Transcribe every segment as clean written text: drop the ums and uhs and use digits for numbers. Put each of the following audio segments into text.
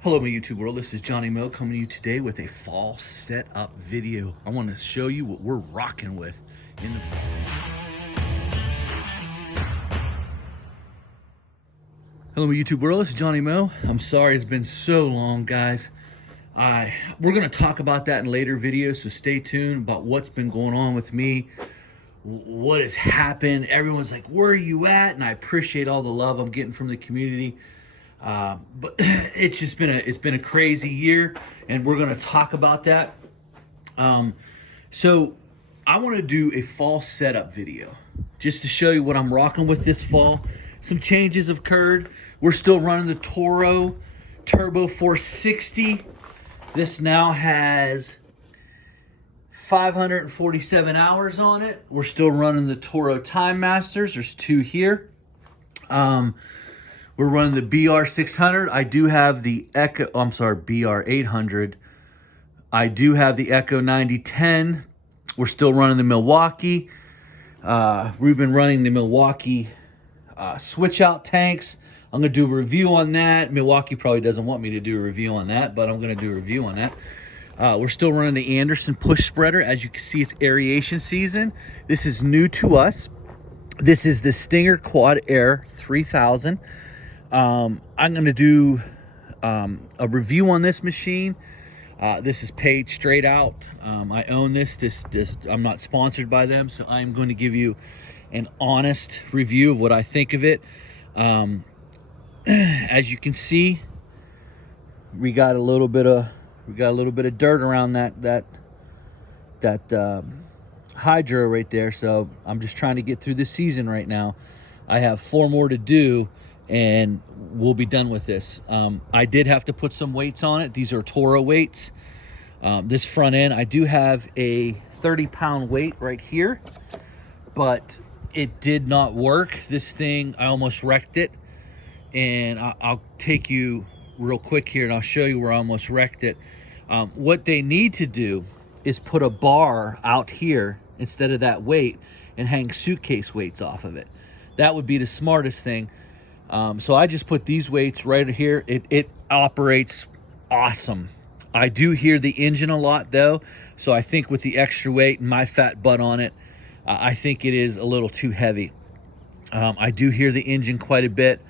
Hello, my YouTube world. This is Johnny Mo coming to you today with a fall setup video. I want to show you what we're rocking with in the fall. Hello, my YouTube world. This is Johnny Mo. I'm sorry it's been so long, guys. We're going to talk about that in later videos, so stay tuned about what's been going on with me, what has happened. Everyone's like, where are you at? And I appreciate all the love I'm getting from the community. But it's been a crazy year, and we're going to talk about that. So I want to do a fall setup video just to show you what I'm rocking with this fall. Some changes have occurred. We're still running the Toro Turbo 460. This now has 547 hours on it. We're still running the Toro Time Masters. There's two here. We're running the BR600. I do have the BR800. I do have the Echo 9010. We're still running the Milwaukee. We've been running the Milwaukee switch out tanks. I'm going to do a review on that. Milwaukee probably doesn't want me to do a review on that, but I'm going to do a review on that. We're still running the Anderson push spreader. As you can see, it's aeration season. This is new to us. This is the Stinger Quad Air 3000. I'm going to do a review on this machine. This is paid straight out. I own this. I'm not sponsored by them, so I'm going to give you an honest review of what I think of it. As you can see, we got a little bit of dirt around that hydro right there. So I'm just trying to get through this season right now. I have 4 more to do, and we'll be done with this. I did have to put some weights on it. These are Toro weights. This front end, I do have a 30-pound weight right here, but it did not work. This thing, I almost wrecked it. And I'll take you real quick here, and I'll show you where I almost wrecked it. What they need to do is put a bar out here instead of that weight and hang suitcase weights off of it. That would be the smartest thing. So I just put these weights right here. It operates awesome. I do hear the engine a lot though, so I think with the extra weight and my fat butt on it, I think it is a little too heavy. I do hear the engine quite a bit.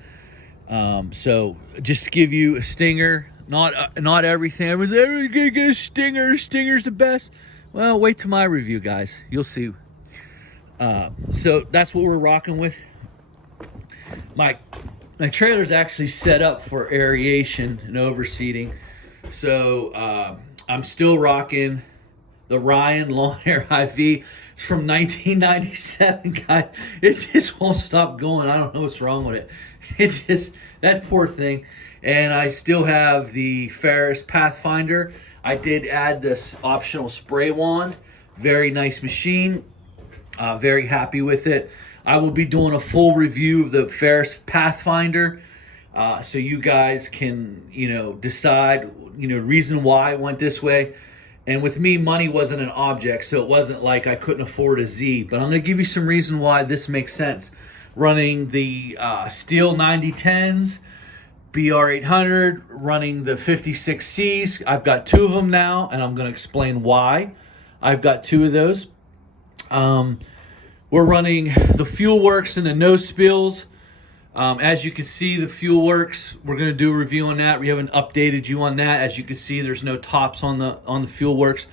So just to give you a Stinger, not everything. Everyone's gonna get a Stinger. Stinger's the best. Well, wait till my review, guys. You'll see. So that's what we're rocking with. My trailer's actually set up for aeration and overseating. So I'm still rocking the Ryan Lawn Air IV. It's from 1997, guys. It just won't stop going. I don't know what's wrong with it. It's just, that poor thing. And I still have the Ferris Pathfinder. I did add this optional spray wand. Very nice machine. Very happy with it. I will be doing a full review of the Ferris Pathfinder, so you guys can, decide, reason why I went this way. And with me, money wasn't an object, so it wasn't like I couldn't afford a Z. But I'm going to give you some reason why this makes sense. Running the Steel 9010s, BR800, running the 56Cs. I've got 2 of them now, and I'm going to explain why I've got 2 of those. We're running the Fuel Works and the No Spills. As you can see, the Fuel Works, we're going to do a review on that. We haven't updated you on that. As you can see, there's no tops on the Fuel Works.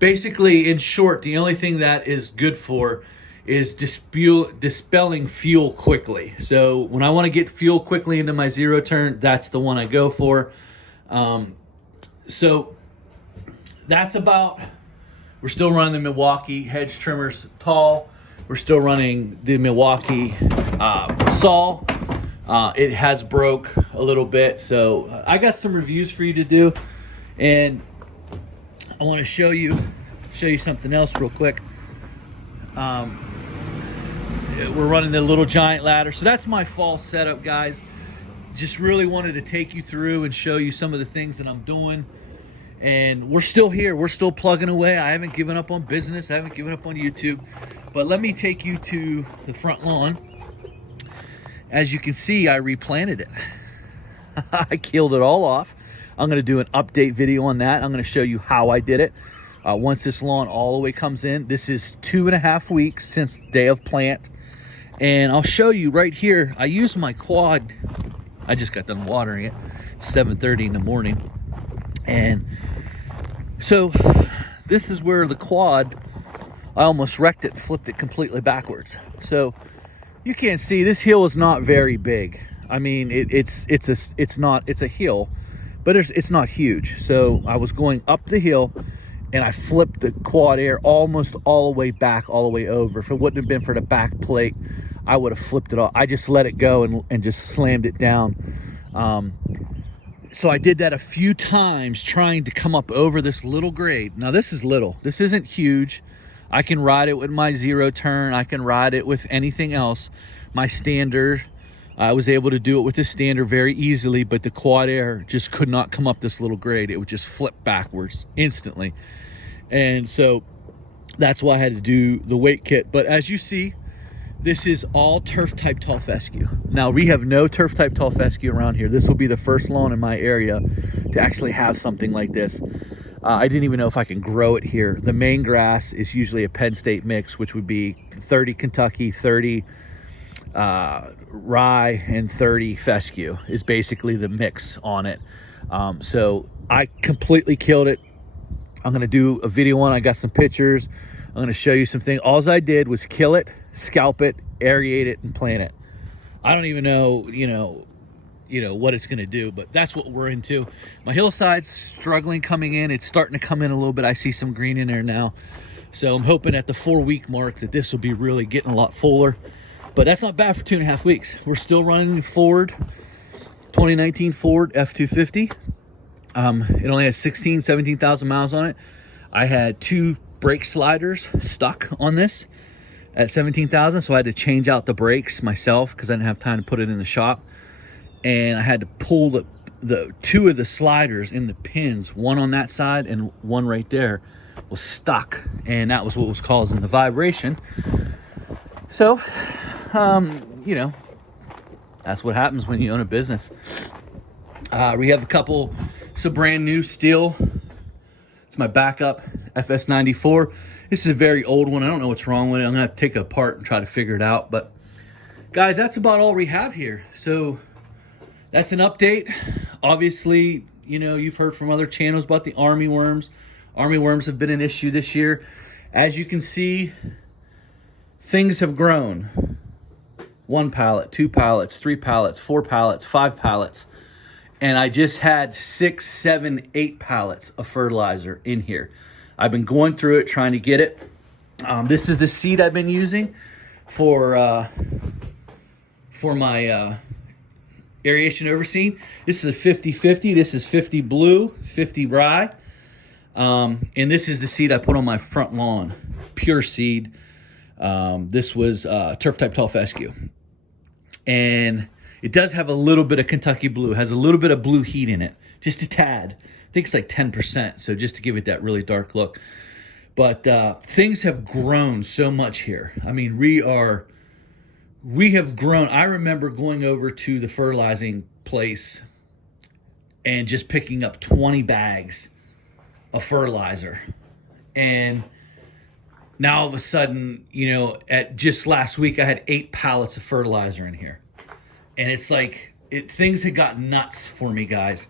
Basically, in short, the only thing that is good for is dispelling fuel quickly. So when I want to get fuel quickly into my zero turn, that's the one I go for. So that's about. We're still running the Milwaukee hedge trimmers tall. We're still running the Milwaukee saw. It has broke a little bit, so I got some reviews for you to do, and I want to show you something else real quick. We're running the little giant ladder, so that's my fall setup, guys. Just really wanted to take you through and show you some of the things that I'm doing. And we're still here. We're still plugging away. I haven't given up on business. I haven't given up on YouTube. But let me take you to the front lawn. As you can see, I replanted it. I killed it all off. I'm going to do an update video on that. I'm going to show you how I did it. Once this lawn all the way comes in, this is 2.5 weeks since day of plant. And I'll show you right here. I use my quad. I just got done watering it. It's 7:30 in the morning. And so this is where the quad, I almost wrecked it and flipped it completely backwards. So you can't see, this hill is not very big. I mean, it's a hill, but it's not huge. So I was going up the hill and I flipped the quad air almost all the way back, all the way over. If it wouldn't have been for the back plate, I would have flipped it off. I just let it go and just slammed it down. So I did that a few times trying to come up over this little grade. Now this is little, this isn't huge. I can ride it with my 0 turn. I can ride it with anything else. My standard, I was able to do it with the standard very easily, but the quad air just could not come up this little grade. It would just flip backwards instantly. And so that's why I had to do the weight kit. But as you see, this is all turf type tall fescue. Now we have no turf type tall fescue around here. This will be the first lawn in my area to actually have something like this. I didn't even know if I can grow it here. The main grass is usually a Penn State mix, which would be 30 Kentucky, 30 rye, and 30 fescue is basically the mix on it. So I completely killed it. I'm gonna do a video on it. I got some pictures. I'm gonna show you some things. All I did was kill it, scalp it, aerate it, and plant it. I don't even know, you know what it's going to do, but that's what we're into. My hillside's struggling coming in. It's starting to come in a little bit. I see some green in there now. So I'm hoping at the 4-week mark that this will be really getting a lot fuller. But that's not bad for 2.5 weeks. We're still running Ford, 2019 Ford F-250. It only has 17,000 miles on it. I had 2 brake sliders stuck on this at 17,000, so I had to change out the brakes myself because I didn't have time to put it in the shop. And I had to pull the 2 of the sliders in the pins, one on that side and one right there was stuck, and that was what was causing the vibration. So that's what happens when you own a business. We have some brand new steel. It's my backup FS94. This is a very old one. I don't know what's wrong with it. I'm gonna have to take it apart and try to figure it out. But guys, that's about all we have here. So that's an update. Obviously, you've heard from other channels about the army worms. Army worms have been an issue this year. As you can see, things have grown. 1 pallet, 2 pallets, 3 pallets, 4 pallets, 5 pallets. And I just had 6, 7, 8 pallets of fertilizer in here. I've been going through it, trying to get it. This is the seed I've been using for my aeration overseed. This is a 50-50. This is 50 blue, 50 rye. And this is the seed I put on my front lawn. Pure seed. This was turf type tall fescue. And it does have a little bit of Kentucky blue. It has a little bit of blue heat in it. Just a tad. I think it's like 10%. So just to give it that really dark look. But things have grown so much here. I mean, we have grown. I remember going over to the fertilizing place and just picking up 20 bags of fertilizer. And now all of a sudden, at just last week, I had 8 pallets of fertilizer in here. And it's like, things had gotten nuts for me, guys.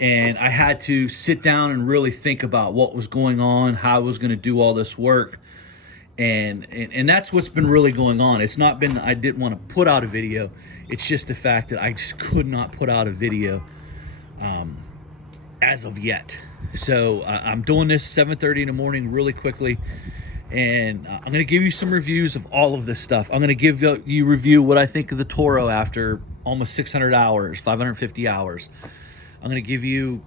And I had to sit down and really think about what was going on, how I was going to do all this work. And that's what's been really going on. It's not been, I didn't want to put out a video. It's just the fact that I just could not put out a video as of yet. So I'm doing this 7:30 in the morning really quickly. And I'm going to give you some reviews of all of this stuff. I'm going to give you review what I think of the Toro after almost 600 hours, 550 hours. I'm going to give you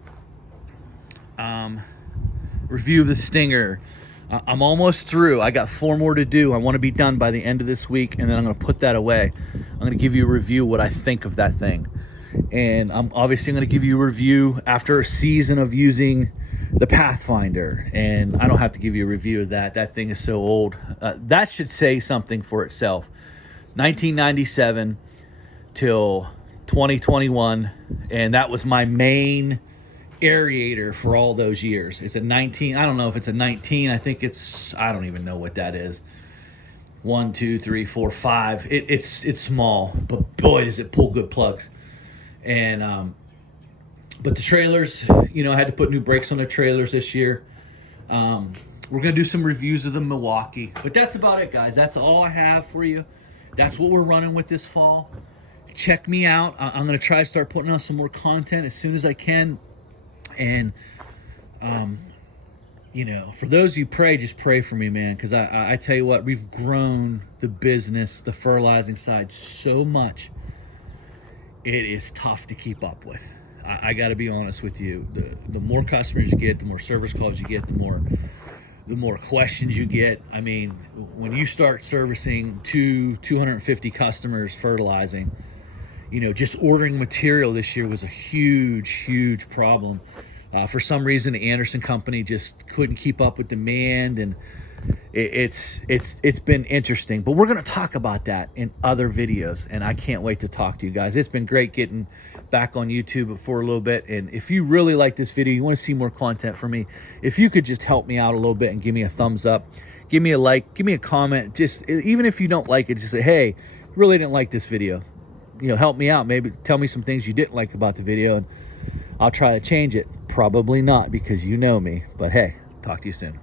review of the Stinger. I'm almost through. I got 4 more to do. I want to be done by the end of this week, and then I'm going to put that away. I'm going to give you a review what I think of that thing. And I'm obviously going to give you a review after a season of using the Pathfinder. And I don't have to give you a review of that. That thing is so old. That should say something for itself. 1997 till 2021, and that was my main aerator for all those years. It's a 19. I don't know if it's a 19. I think it's, I don't even know what that is. 1, 2, 3, 4, 5. It's small, but boy, does it pull good plugs. And but the trailers, you know, I had to put new brakes on the trailers this year. We're gonna do some reviews of the Milwaukee, but that's about it, guys. That's all I have for you. That's what we're running with this fall. Check me out. I'm gonna try to start putting out some more content as soon as I can. And you know, for those who pray, just pray for me, man, because I tell you what, we've grown the business, the fertilizing side, so much. It is tough to keep up with. I got to be honest with you. The more customers you get, the more service calls you get, the more questions you get. I mean, when you start servicing 250 customers fertilizing, you know, just ordering material this year was a huge problem. For some reason, the Anderson company just couldn't keep up with demand, and it's been interesting. But we're going to talk about that in other videos, and I can't wait to talk to you guys. It's been great getting back on YouTube for a little bit. And if you really like this video, you want to see more content from me, if you could just help me out a little bit and give me a thumbs up, give me a like, give me a comment. Just even if you don't like it, just say, hey, really didn't like this video. You know, help me out. Maybe tell me some things you didn't like about the video, and I'll try to change it. Probably not, because you know me. But hey, talk to you soon.